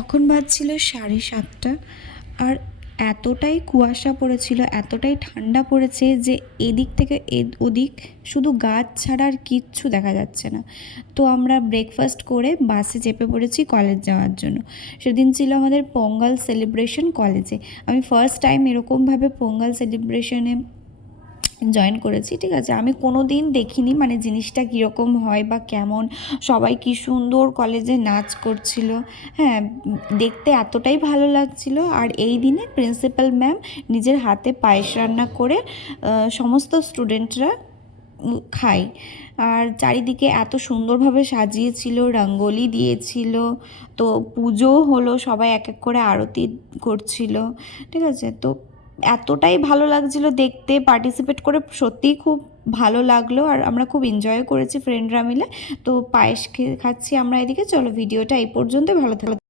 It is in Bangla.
তখন বাজছিল 7:30 আর এতটাই কুয়াশা পড়েছিল, এতটাই ঠান্ডা পড়েছে যে এদিক থেকে ওদিক শুধু গাছ ছাড়া আর কিচ্ছু দেখা যাচ্ছে না। তো আমরা ব্রেকফাস্ট করে বাসে চেপে পড়েছি কলেজ যাওয়ার জন্য। সেদিন ছিল আমাদের পোঙ্গল সেলিব্রেশন কলেজে। আমি ফার্স্ট টাইম এরকমভাবে পোঙ্গল সেলিব্রেশনে জয়েন করেছি, ঠিক আছে। আমি কোনো দিন দেখিনি মানে জিনিসটা কীরকম হয় বা কেমন, সবাই কী সুন্দর কলেজে নাচ করছিল। হ্যাঁ, দেখতে এতটাই ভালো লাগছিল। আর এই দিনে প্রিন্সিপাল ম্যাম নিজের হাতে পায়েস রান্না করে সমস্ত স্টুডেন্টরা খায়। আর চারিদিকে এত সুন্দরভাবে সাজিয়েছিল, রঙ্গোলি দিয়েছিল, তো পুজোও হলো, সবাই এক এক করে আরতি করছিল, ঠিক আছে। তো এতটাই ভালো লাগছিল দেখতে, পার্টিসিপেট করে সত্যিই খুব ভালো লাগলো। আর আমরা খুব এনজয় করেছি ফ্রেন্ডরা মিলে। তো পায়েস খাচ্ছি আমরা এদিকে। চলো ভিডিওটা এই পর্যন্ত, ভালো থাকলো।